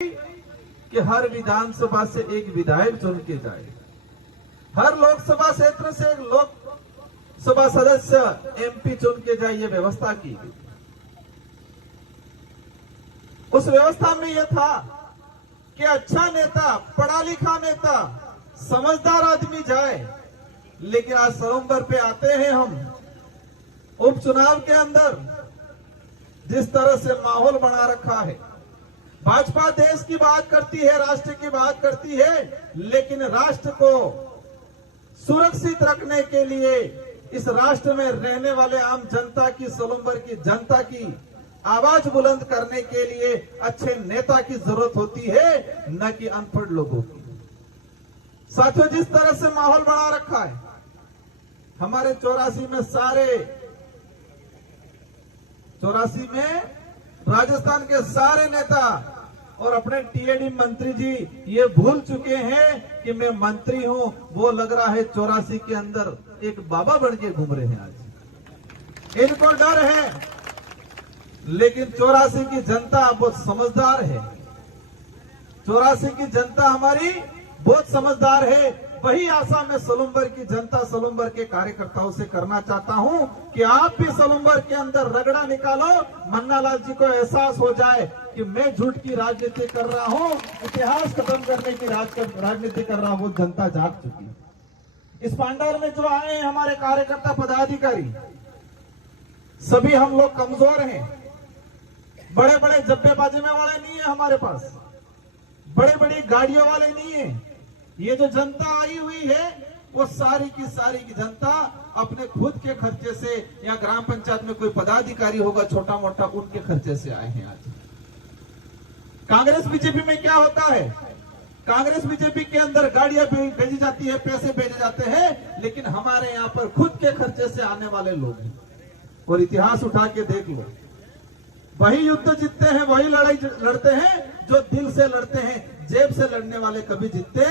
कि हर विधानसभा से एक विधायक चुन के जाए, हर लोकसभा क्षेत्र से एक लोकसभा सदस्य एमपी चुन के जाए, ये व्यवस्था की गई। उस व्यवस्था में यह था कि अच्छा नेता, पढ़ा लिखा नेता, समझदार आदमी जाए। लेकिन आज सरोवर पे आते हैं हम, उपचुनाव के अंदर जिस तरह से माहौल बना रखा है, भाजपा देश की बात करती है, राष्ट्र की बात करती है, लेकिन राष्ट्र को सुरक्षित रखने के लिए इस राष्ट्र में रहने वाले आम जनता की, सोलंबर की जनता की आवाज बुलंद करने के लिए अच्छे नेता की जरूरत होती है, न कि अनपढ़ लोगों की। साथियों, जिस तरह से माहौल बना रखा है, हमारे 84 में राजस्थान के सारे नेता और अपने टीएडी मंत्री जी ये भूल चुके हैं कि मैं मंत्री हूं। वो लग रहा है 84 के अंदर एक बाबा बन के घूम रहे हैं आज। इनको डर है, लेकिन 84 की जनता बहुत समझदार है। 84 की जनता हमारी बहुत समझदार है। वही आशा मैं सोलंबर की जनता, सोलंबर के कार्यकर्ताओं से करना चाहता हूं कि आप भी सोलंबर के अंदर रगड़ा निकालो। मन्नालाल जी को एहसास हो जाए कि मैं झूठ की राजनीति कर रहा हूं, इतिहास खत्म करने की राजनीति कर रहा हूं। वो जनता जाग चुकी है। इस पांडाल में जो आए हैं हमारे कार्यकर्ता, पदाधिकारी, सभी हम लोग कमजोर हैं। बड़े बड़े जब्बे बाजमे वाले नहीं है हमारे पास, बड़े बड़ी गाड़ियों वाले नहीं है। ये जो जनता आई हुई है, वो सारी की जनता अपने खुद के खर्चे से, या ग्राम पंचायत में कोई पदाधिकारी होगा छोटा मोटा, उनके खर्चे से आए हैं आज। कांग्रेस बीजेपी में क्या होता है? कांग्रेस बीजेपी के अंदर गाड़ियां भेजी जाती है, पैसे भेजे जाते हैं, लेकिन हमारे यहाँ पर खुद के खर्चे से आने वाले लोग हैं। और इतिहास उठा के देख लो, वही युद्ध जीतते हैं, वही लड़ाई लड़ते हैं जो दिल से लड़ते हैं। जेब से लड़ने वाले कभी जीतते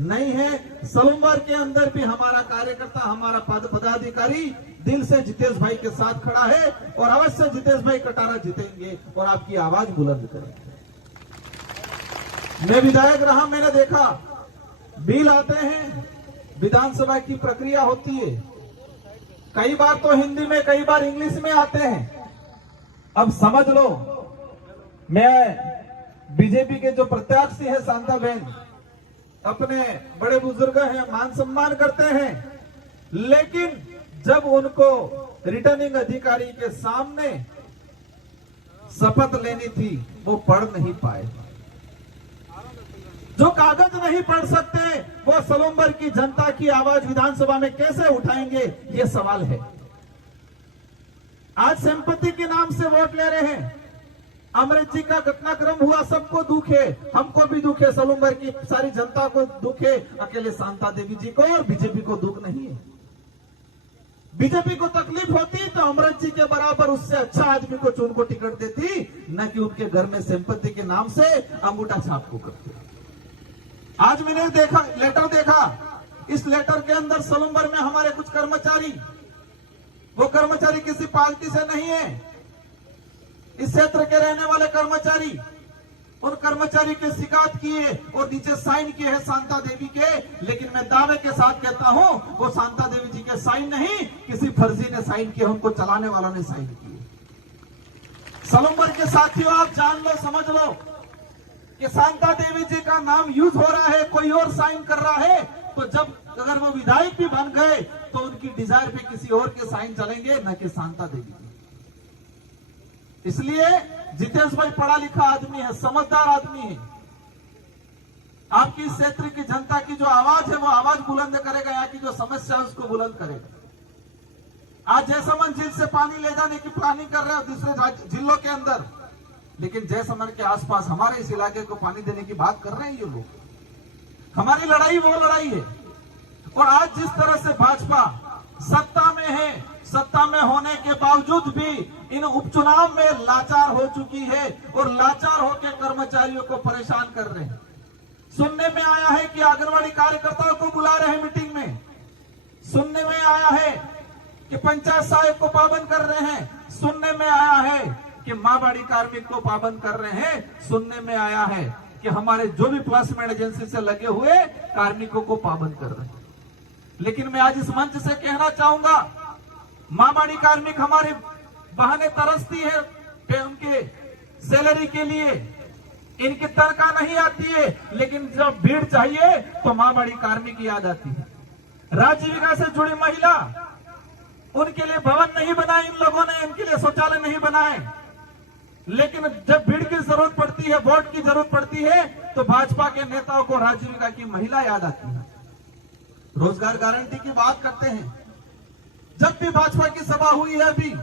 नहीं है। सोलंबर के अंदर भी हमारा कार्यकर्ता, हमारा पदाधिकारी दिल से जितेश भाई के साथ खड़ा है, और अवश्य जितेश भाई कटारा जीतेंगे और आपकी आवाज बुलंद करेंगे। मैं विधायक रहा, मैंने देखा बिल आते हैं, विधानसभा की प्रक्रिया होती है, कई बार तो हिंदी में, कई बार इंग्लिश में आते हैं। अब समझ लो, मैं बीजेपी के जो प्रत्याशी है शांता बहन, अपने बड़े बुजुर्ग हैं, मान सम्मान करते हैं, लेकिन जब उनको रिटर्निंग अधिकारी के सामने शपथ लेनी थी, वो पढ़ नहीं पाए। जो कागज नहीं पढ़ सकते, वो सोलंबर की जनता की आवाज विधानसभा में कैसे उठाएंगे, ये सवाल है। आज संपत्ति के नाम से वोट ले रहे हैं। अमृत जी का घटनाक्रम हुआ, सबको दुख है, हमको भी दुख है, सोलंबर की सारी जनता को दुख है, अकेले शांता देवी जी को और बीजेपी को दुख नहीं है। बीजेपी को तकलीफ होती तो अमृत जी के बराबर उससे अच्छा आदमी को चुन को टिकट देती, न कि उनके घर में संपत्ति के नाम से अंगूठा छाप को करती। आज मैंने देखा, लेटर देखा, इस लेटर के अंदर सोलंबर में हमारे कुछ कर्मचारी, वो कर्मचारी किसी पार्टी से नहीं है, इस क्षेत्र के रहने वाले कर्मचारी, उन कर्मचारी के शिकायत किए और नीचे साइन किए हैं शांता देवी के। लेकिन मैं दावे के साथ कहता हूं, वो शांता देवी जी के साइन नहीं, किसी फर्जी ने साइन किए, उनको चलाने वाला ने साइन किए। सोलंबर के साथियों, आप जान लो, समझ लो कि शांता देवी जी का नाम यूज हो रहा है, कोई और साइन कर रहा है, तो जब अगर वो विधायक भी बन गए तो उनकी डिजायर पे किसी और के साइन चलेंगे, न कि शांता देवी के। इसलिए जितेश भाई पढ़ा लिखा आदमी है, समझदार आदमी है। आपकी इस क्षेत्र की जनता की जो आवाज है, वो आवाज बुलंद करेगा, यहाँ की जो समस्या है उसको बुलंद करेगा। आज जैसमंद झील से पानी ले जाने की प्लानिंग कर रहे हो दूसरे जिलों के अंदर, लेकिन जैसमंद के आसपास हमारे इस इलाके को पानी देने की बात कर रहे हैं ये लोग। हमारी लड़ाई वो लड़ाई है। और आज जिस तरह से भाजपा सत्ता में है, सत्ता में होने के बावजूद भी इन उपचुनाव में लाचार हो चुकी है, और लाचार होकर कर्मचारियों को परेशान कर रहे हैं। सुनने में आया है कि आंगनवाड़ी कार्यकर्ताओं को बुला रहे हैं मीटिंग में, सुनने में आया है कि पंचायत साहिब को पाबंद कर रहे हैं, सुनने में आया है कि मारवाड़ी कार्मिक को पाबंद कर रहे हैं। सुनने में आया है कि हमारे जो भी प्लेसमेंट एजेंसी से लगे हुए कार्मिकों को पाबंद कर रहे हैं। लेकिन मैं आज इस मंच से कहना चाहूंगा, मारवाड़ी कार्मिक हमारे बहाने तरसती है उनके सैलरी के लिए, इनकी तनख्वाह नहीं आती है, लेकिन जब भीड़ चाहिए तो मारवाड़ी कार्मिक याद आती है। राजीविका से जुड़ी महिला, उनके लिए भवन नहीं बनाए इन लोगों ने, इनके लिए शौचालय नहीं बनाए, लेकिन जब भीड़ की जरूरत पड़ती है, वोट की जरूरत पड़ती है, तो भाजपा के नेताओं को राजीविका की महिला याद आती है। रोजगार गारंटी की बात करते हैं, जब भी भाजपा की सभा हुई है अभी,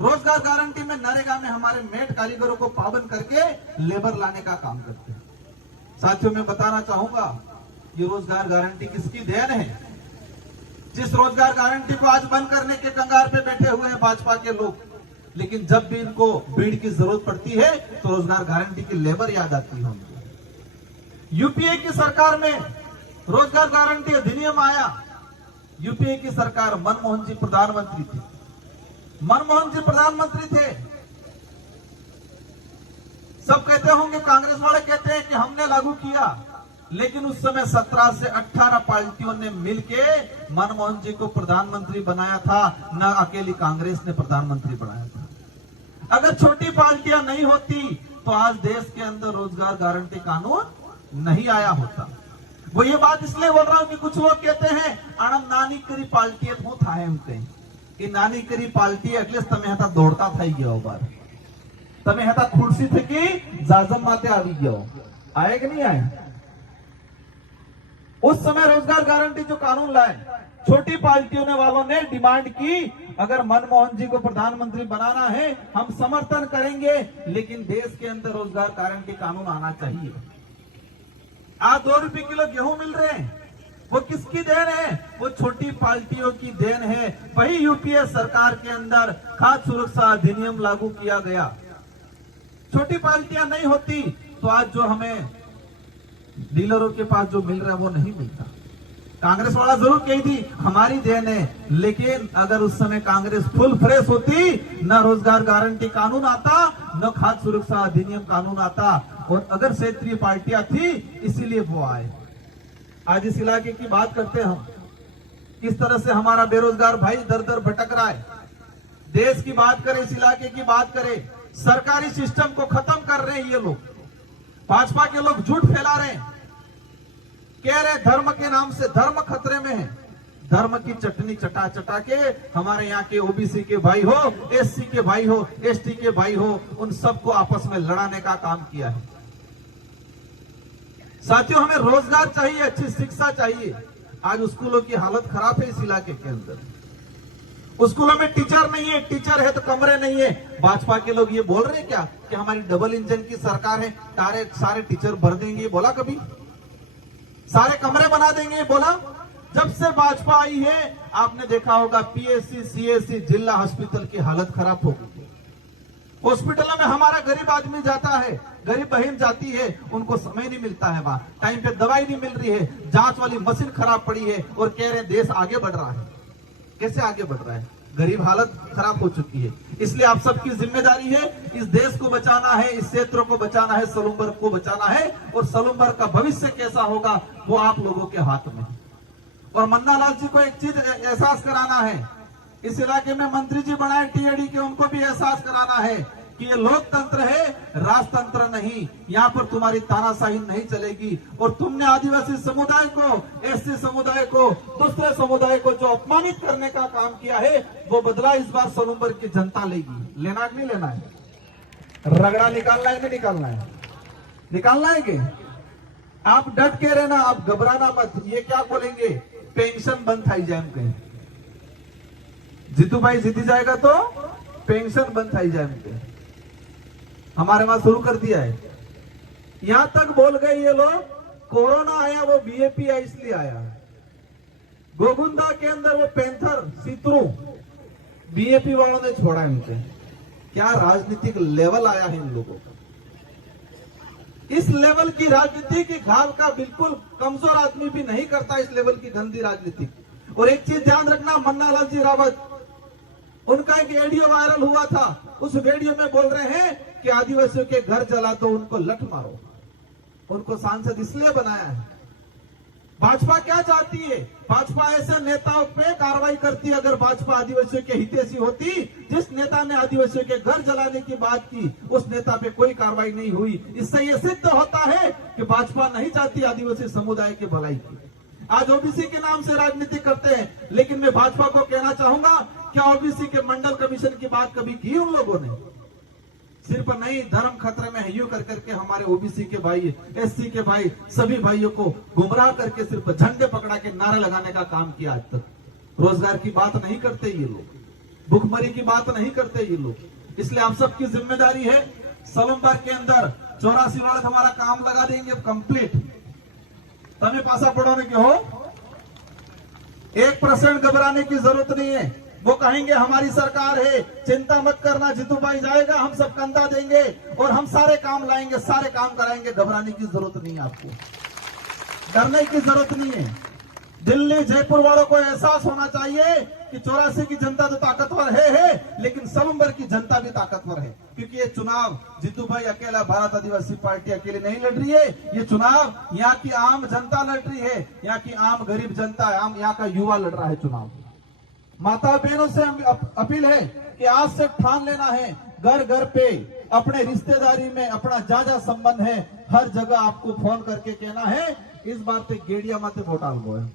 रोजगार गारंटी में नरेगा में हमारे मेट कारीगरों को पाबंद करके लेबर लाने का काम करते हैं। साथियों, मैं बताना चाहूंगा, ये रोजगार गारंटी किसकी देन है? जिस रोजगार गारंटी को आज बंद करने के कंगार पे बैठे हुए हैं भाजपा के लोग, लेकिन जब भी इनको भीड़ की जरूरत पड़ती है तो रोजगार गारंटी की लेबर याद आती है हमको। यूपीए की सरकार में रोजगार गारंटी अधिनियम आया। यूपीए की सरकार, मनमोहन जी प्रधानमंत्री थे, मनमोहन जी प्रधानमंत्री थे। सब कहते होंगे, कांग्रेस वाले कहते हैं कि हमने लागू किया, लेकिन उस समय 17 से 18 पार्टियों ने मिलके मनमोहन जी को प्रधानमंत्री बनाया था, न अकेली कांग्रेस ने प्रधानमंत्री बनाया था। अगर छोटी पार्टियां नहीं होती तो आज देश के अंदर रोजगार गारंटी कानून नहीं आया होता। वो ये बात इसलिए बोल रहा हूं कि कुछ लोग कहते हैं आनंद नानी करी पार्टी हूं था एम कहीं कि नानी करी पार्टी एटलीस्ट તમે હતા દોડતા થઈ ગયો બાર, તમે હતા ખુરશી થકી જાજમ માથે આવી ગયો, आए कि नहीं आए? उस समय रोजगार गारंटी जो कानून लाए, छोटी पार्टियों ने वालों ने डिमांड की, अगर मनमोहन जी को प्रधानमंत्री बनाना है हम समर्थन करेंगे, लेकिन देश के अंदर रोजगार गारंटी कानून आना चाहिए। आज 2 रुपए किलो गेहूं मिल रहे हैं, वो किसकी देन है? वो छोटी पार्टियों की देन है। वही यूपीए सरकार के अंदर खाद्य सुरक्षा अधिनियम लागू किया गया। छोटी पार्टियां नहीं होती तो आज जो हमें डीलरों के पास जो मिल रहा है वो नहीं मिलता। कांग्रेस वाला जरूर कही थी हमारी देन है, लेकिन अगर उस समय कांग्रेस फुल फ्रेश होती, न रोजगार गारंटी कानून आता, न खाद्य सुरक्षा अधिनियम कानून आता, और अगर क्षेत्रीय पार्टियां थी इसीलिए वो आए। आज इस इलाके की बात करते हैं हम, किस तरह से हमारा बेरोजगार भाई दर दर भटक रहा है। देश की बात करें, इस इलाके की बात करें, सरकारी सिस्टम को खत्म कर रहे हैं ये लोग। भाजपा के लोग झूठ फैला रहे हैं, कह रहे धर्म के नाम से धर्म खतरे में है। धर्म की चटनी चटा चटा के हमारे यहाँ के ओबीसी के भाई हो, एससी के भाई हो, एसटी के भाई हो, उन सबको आपस में लड़ाने का काम किया है। साथियों, हमें रोजगार चाहिए, अच्छी शिक्षा चाहिए। आज स्कूलों की हालत खराब है इस इलाके के अंदर। स्कूलों में टीचर नहीं है, टीचर है तो कमरे नहीं है। भाजपा के लोग ये बोल रहे हैं क्या कि हमारी डबल इंजन की सरकार है, सारे टीचर भर देंगे? बोला कभी? सारे कमरे बना देंगे? बोला? जब से भाजपा आई है आपने देखा होगा पीएससी, सीएससी, जिला हॉस्पिटल की हालत खराब हो गई। हॉस्पिटलों में हमारा गरीब आदमी जाता है, गरीब बहन जाती है, उनको समय नहीं मिलता है, वहां टाइम पे दवाई नहीं मिल रही है, जांच वाली मशीन खराब पड़ी है, और कह रहे हैं देश आगे बढ़ रहा है। कैसे आगे बढ़ रहा है? गरीब हालत खराब हो चुकी है। इसलिए आप सबकी जिम्मेदारी है, इस देश को बचाना है, इस क्षेत्र को बचाना है, सलूमबर को बचाना है, और सलूमबर का भविष्य कैसा होगा वो आप लोगों के हाथ में। और मन्ना लाल जी को एक चीज एहसास कराना है, इस इलाके में मंत्री जी बनाए टीएडी के, उनको भी एहसास कराना है कि ये लोकतंत्र है, राजतंत्र नहीं। यहाँ पर तुम्हारी तानाशाही नहीं चलेगी। और तुमने आदिवासी समुदाय को, एससी समुदाय को, दूसरे समुदाय को जो अपमानित करने का काम किया है, वो बदला इस बार सलूमबर की जनता लेगी। लेना कि नहीं लेना है? रगड़ा निकालना है कि नहीं निकालना है? निकालना है कि? आप डट के रहना, आप घबराना मत। ये क्या बोलेंगे? पेंशन बंद थाई जाए कहीं, जीतू भाई जीती जाएगा तो पेंशन बंद थाई जाए। हमारे वहां शुरू कर दिया है। यहां तक बोल गए ये लोग, कोरोना आया वो बीएपी आया इसलिए आया। गोगुंदा के अंदर वो पैंथर सीतरू बीएपी वालों ने छोड़ा है उनके। क्या राजनीतिक लेवल आया है इन लोगों का। इस लेवल की राजनीति की घाल का बिल्कुल कमजोर आदमी भी नहीं करता इस लेवल की गंदी राजनीति। और एक चीज ध्यान रखना, मन्ना लाल जी रावत, उनका एक ऑडियो वायरल हुआ था, उस वीडियो में बोल रहे हैं कि आदिवासियों के घर जला तो उनको लठ मारो। उनको सांसद इसलिए बनाया है। भाजपा क्या चाहती है? भाजपा ऐसे नेताओं पे कार्रवाई करती है। अगर भाजपा आदिवासियों के हितैषी होती, जिस नेता ने आदिवासियों के घर जलाने की बात की, उस नेता पे कोई कार्रवाई नहीं हुई। इससे यह सिद्ध होता है कि भाजपा नहीं चाहती आदिवासी समुदाय की भलाई की। आज ओबीसी के नाम से राजनीति करते हैं, लेकिन मैं भाजपा को कहना चाहूंगा, क्या ओबीसी के मंडल कमीशन की बात कभी की उन लोगों ने? सिर्फ नहीं, धर्म खतरे में है यूं कर करके हमारे ओबीसी के भाई, एससी के भाई, सभी भाइयों को गुमराह करके सिर्फ झंडे पकड़ा के नारे लगाने का काम किया। आज तक रोजगार की बात नहीं करते ये लोग, भूखमरी की बात नहीं करते ये लोग। इसलिए आप सबकी जिम्मेदारी है, सलमबाग के अंदर 84 वाला हमारा काम लगा देंगे अब कंप्लीट। तमें पासा पढ़ोने के हो, 1% घबराने की जरूरत नहीं है। वो कहेंगे हमारी सरकार है, चिंता मत करना, जीतू भाई जाएगा, हम सब कंधा देंगे और हम सारे काम लाएंगे, सारे काम कराएंगे। घबराने की जरूरत नहीं है, आपको डरने की जरूरत नहीं है। दिल्ली जयपुर वालों को एहसास होना चाहिए कि 84 की जनता तो ताकतवर है, लेकिन सलमबर की जनता भी ताकतवर है। क्योंकि ये चुनाव जीतू भाई अकेला, भारत आदिवासी पार्टी अकेले नहीं लड़ रही है। ये चुनाव यहाँ की आम जनता लड़ रही है, यहाँ की आम गरीब जनता, आम यहाँ का युवा लड़ रहा है चुनाव। माता बहनों से अपील है कि आज से ठान लेना है, घर घर पे, अपने रिश्तेदारी में अपना जा संबंध है, हर जगह आपको फोन करके कहना है इस बार ते गेड़िया माते वोट आलवो है।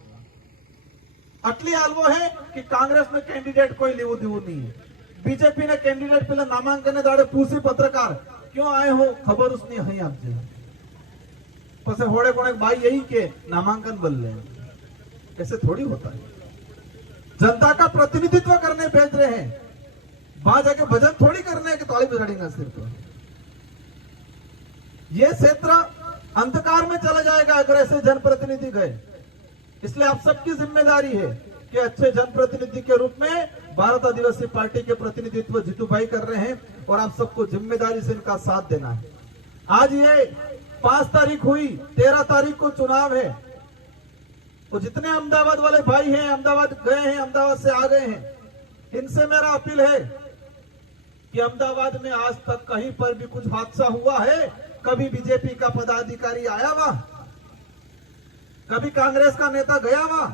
अटली आलवो है कि कांग्रेस में कैंडिडेट कोई लेवो देवो नहीं है। बीजेपी ने कैंडिडेट पहले नामांकन दाड़े पूछी पत्रकार क्यों आए हो, खबर उसने है आपसे पसे होड़े कोने भाई यही के नामांकन बल ले। ऐसे थोड़ी होता है। जनता का प्रतिनिधित्व करने भेज रहे हैं, वहां जाके भजन थोड़ी करने के ताली बजाड़ेंगे सिर्फ। ये क्षेत्र अंधकार में चला जाएगा अगर ऐसे जनप्रतिनिधि गए। इसलिए आप सबकी जिम्मेदारी है कि अच्छे जनप्रतिनिधि के रूप में भारत आदिवासी पार्टी के प्रतिनिधित्व जीतू भाई कर रहे हैं और आप सबको जिम्मेदारी से इनका साथ देना है। आज ये 5 तारीख हुई, 13 तारीख को चुनाव है। तो जितने अहमदाबाद वाले भाई हैं, अहमदाबाद गए हैं, अहमदाबाद से आ गए हैं, इनसे मेरा अपील है कि अहमदाबाद में आज तक कहीं पर भी कुछ हादसा हुआ है? कभी बीजेपी का पदाधिकारी आया वहां? कभी कांग्रेस का नेता गया वहां?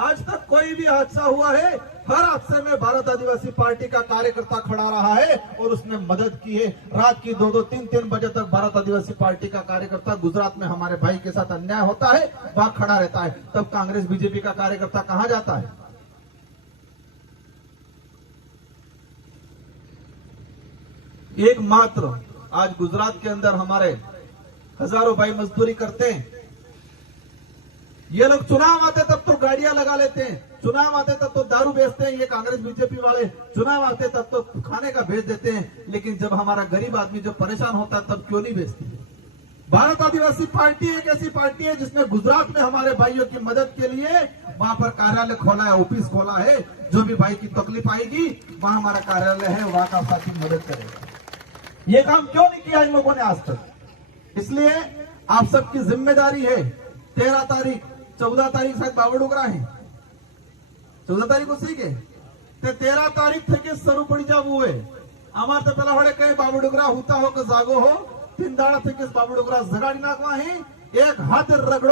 आज तक कोई भी हादसा हुआ है? हर हादसे में भारत आदिवासी पार्टी का कार्यकर्ता खड़ा रहा है और उसने मदद की है। रात की 2-2, 3-3 बजे तक भारत आदिवासी पार्टी का कार्यकर्ता गुजरात में हमारे भाई के साथ अन्याय होता है वहां खड़ा रहता है। तब कांग्रेस बीजेपी का कार्यकर्ता कहां जाता है? एकमात्र आज गुजरात के अंदर हमारे हजारों भाई मजदूरी करते हैं। ये लोग चुनाव आते तब तो गाड़ियां लगा लेते हैं, चुनाव आते तब तो दारू बेचते हैं। ये कांग्रेस बीजेपी वाले चुनाव आते तब तो खाने का भेज देते हैं, लेकिन जब हमारा गरीब आदमी जब परेशान होता है तब क्यों नहीं बेचते? भारत आदिवासी पार्टी एक ऐसी पार्टी है जिसने गुजरात में हमारे भाइयों की मदद के लिए वहां पर कार्यालय खोला है, ऑफिस खोला है। जो भी भाई की तकलीफ आएगी वहां हमारा कार्यालय है, वहां का साथी मदद करेगा। ये काम क्यों नहीं किया इन लोगों ने आज तक? इसलिए आप सबकी जिम्मेदारी है। 13 तारीख, 14 तारीख शायद बाबडुगरा है, 14 तारीख को सीख है, 13 तारीख थे शुरू पड़ी जाब हुए अमार तो पहला होड़े कहीं बाबडुगरा होता हो कि जागो हो 3 दाड़ा थे बाबडुगरा जगाड़ी नाखवा है, एक हाथ रगड़ो